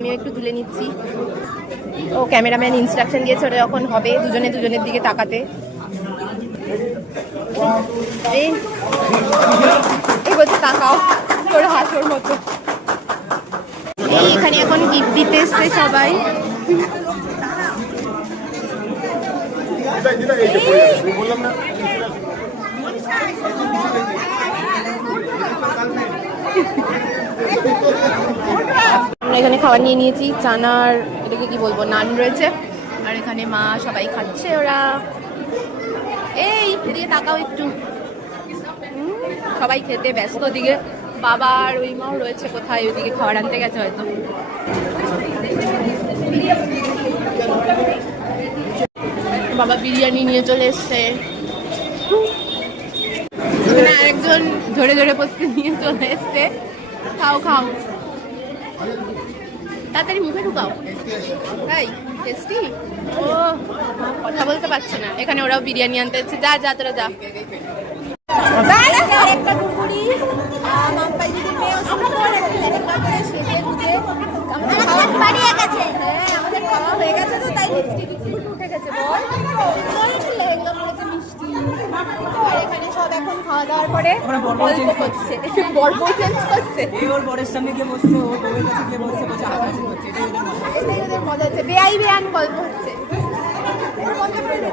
আমি একটু তুলে নিচ্ছি। ও ক্যামেরাম্যান ইনস্ট্রাকশন দিয়েছে ওটা যখন হবে দুজনে দুজনের দিকে তাকাতে। এই বলছে তাকাও, তোর হাসোর মতো। এই এখানে এখন গিফট দিতে এসছে সবাই। আমরা এখানে খাবার নিয়ে নিয়েছি, চানার এটাকে কি বলবো, নান রয়েছে। আর এখানে মা সবাই খাচ্ছে ওরা। এই এদিকে তাকাও একটু। সবাই খেতে ব্যস্ত, ওদিকে বাবা আর ওই মাও রয়েছে কোথায়, ওইদিকে খাবার আনতে গেছে হয়তো। বাবা বিরিয়ানি নিয়ে চলে এসছে। এখানে আরেকজন ধরে ধরে পড়তে নিয়ে চলে এসছে। খাও খাও, তাড়াতাড়ি মুখে ঢুকাও। তাই টেস্টি। ও কথা বলতে পারছে না। এখানে ওরাও বিরিয়ানি আনতে এসছে। যা যা তোরা যা। একটা কুকুরি মাম্পাই দিদি মেয়েও সুন্দর একটা লেহেঙ্গা পরে সেজে গুজে আমাদের খাওয়া বাড়িয়ে গেছে। হ্যাঁ আমাদের খাওয়া হয়ে গেছে তো, তাই লিপস্টিক উঠে গেছে। বল সুন্দর একটা লেহেঙ্গা পরেছে মিষ্টি। আর এখানে সব এখন খাওয়া দাওয়ার পরে গল্প করছে, গল্প চেঞ্জ করছে। ওর বরের সামনে গিয়ে বসছে, ওর বউয়ের কাছে গিয়ে বসছে, বসে হাসাহাসি করছে। এটাই ওদের মজা হচ্ছে, বেআই বেআন গল্প হচ্ছে। ওর মধ্যে পড়ে দে।